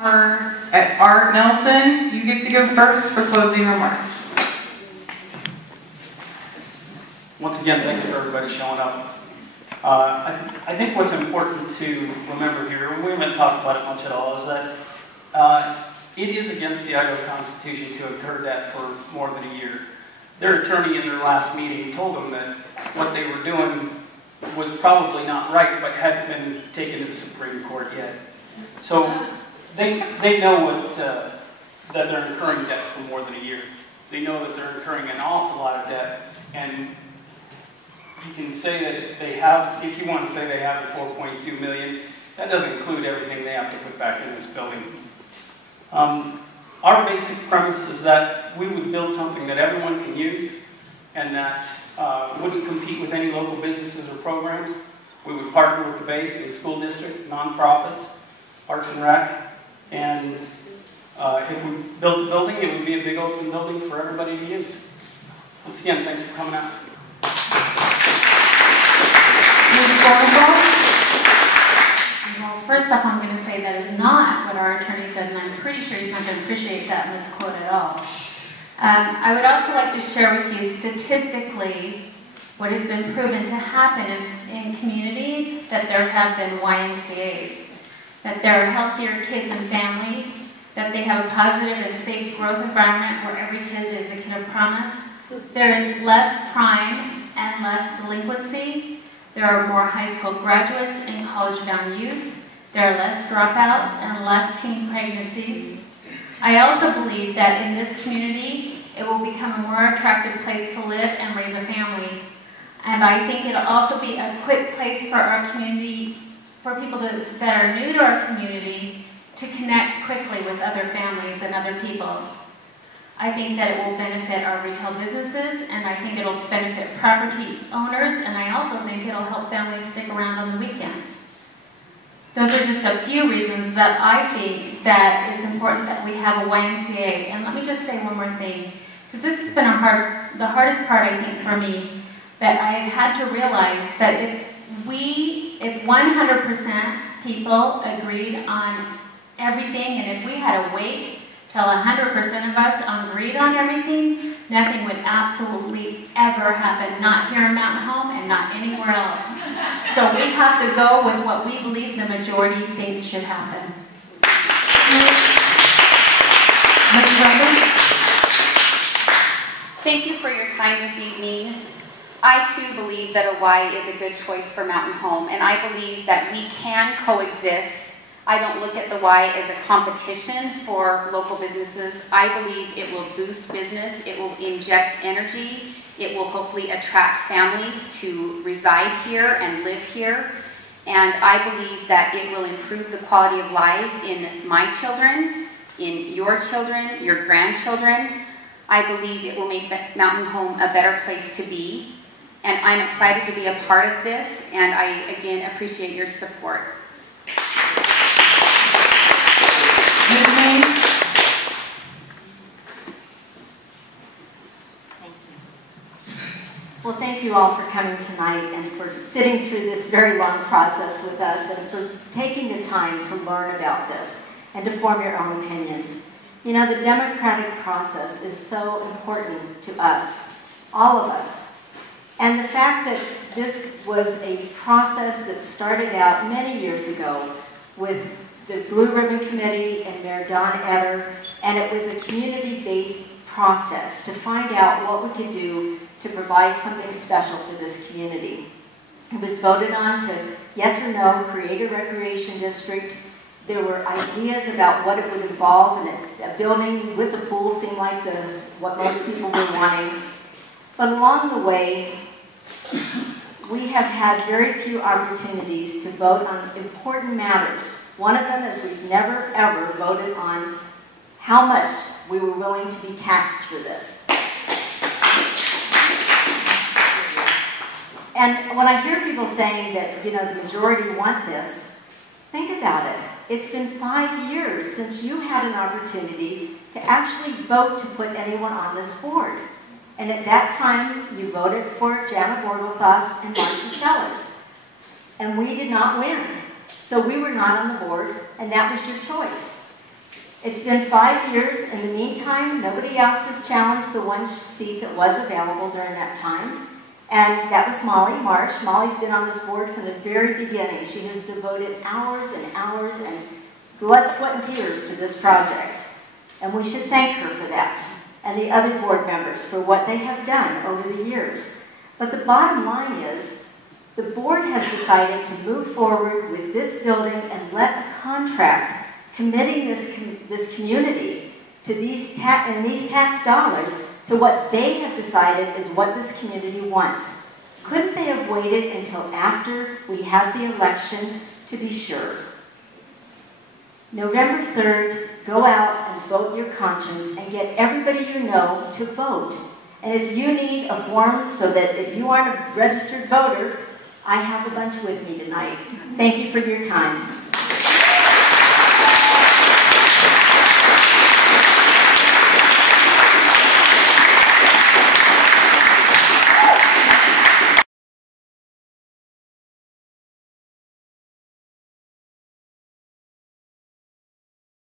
At Art Nelson, you get to go first for closing remarks. Once again, thanks for everybody showing up. I think what's important to remember here, and we haven't talked about it much at all, is that it is against the Idaho Constitution to have heard that for more than a year. Their attorney in their last meeting told them that what they were doing was probably not right, but hadn't been taken to the Supreme Court yet. So they know what that they're incurring debt for more than a year. They know that they're incurring an awful lot of debt, and you can say that they have, if you want to say they have the $4.2 million, that doesn't include everything they have to put back in this building. Our basic premise is that we would build something that everyone can use and that wouldn't compete with any local businesses or programs. We would partner with the base and the school district, nonprofits, Parks and Rec, and if we built a building, it would be a big open building for everybody to use. Once again, thanks for coming out. Well, first off, I'm going to say that is not what our attorney said, and I'm pretty sure he's not going to appreciate that misquote at all. I would also like to share with you statistically what has been proven to happen in communities that there have been YMCAs, that there are healthier kids and families, that they have a positive and safe growth environment where every kid is a kid of promise. There is less crime and less delinquency. There are more high school graduates and college-bound youth. There are less dropouts and less teen pregnancies. I also believe that in this community, it will become a more attractive place to live and raise a family. And I think it'll also be a quick place for our community, for people that are new to our community, to connect quickly with other families and other people. I think that it will benefit our retail businesses, and I think it'll benefit property owners, and I also think it'll help families stick around on the weekend. Those are just a few reasons that I think that it's important that we have a YMCA. And let me just say one more thing, because this has been the hardest part, I think, for me, that I have had to realize that if 100% people agreed on everything, and if we had to wait till 100% of us agreed on everything, nothing would absolutely ever happen, not here in Mountain Home and not anywhere else. So we have to go with what we believe the majority thinks should happen. Thank you for your time this evening. I too believe that a Y is a good choice for Mountain Home, and I believe that we can coexist. I don't look at the Y as a competition for local businesses. I believe it will boost business, it will inject energy, it will hopefully attract families to reside here and live here. And I believe that it will improve the quality of lives in my children, in your children, your grandchildren. I believe it will make Mountain Home a better place to be. And I'm excited to be a part of this, and I again appreciate your support. Ms. Mayne? Thank you. Well, thank you all for coming tonight and for sitting through this very long process with us and for taking the time to learn about this and to form your own opinions. You know, the democratic process is so important to us, all of us. And the fact that this was a process that started out many years ago with the Blue Ribbon Committee and Mayor Don Etter, and it was a community-based process to find out what we could do to provide something special for this community. It was voted on to, yes or no, create a recreation district. There were ideas about what it would involve, and a building with a pool seemed like what most people were wanting. But along the way, we have had very few opportunities to vote on important matters. One of them is we've never, ever voted on how much we were willing to be taxed for this. And when I hear people saying that, you know, the majority want this, think about it. It's been 5 years since you had an opportunity to actually vote to put anyone on this board. And at that time, you voted for Jana Borgholthaus and Marcia Sellers. And we did not win. So we were not on the board, and that was your choice. It's been 5 years. In the meantime, nobody else has challenged the one seat that was available during that time. And that was Molly Marsh. Molly's been on this board from the very beginning. She has devoted hours and hours and blood, sweat, and tears to this project. And we should thank her for that, and the other board members for what they have done over the years. But the bottom line is, the board has decided to move forward with this building and let a contract committing this community to these tax dollars to what they have decided is what this community wants. Couldn't they have waited until after we had the election to be sure? November 3rd, go out and vote your conscience and get everybody you know to vote. And if you need a form so that if you aren't a registered voter, I have a bunch with me tonight. Thank you for your time.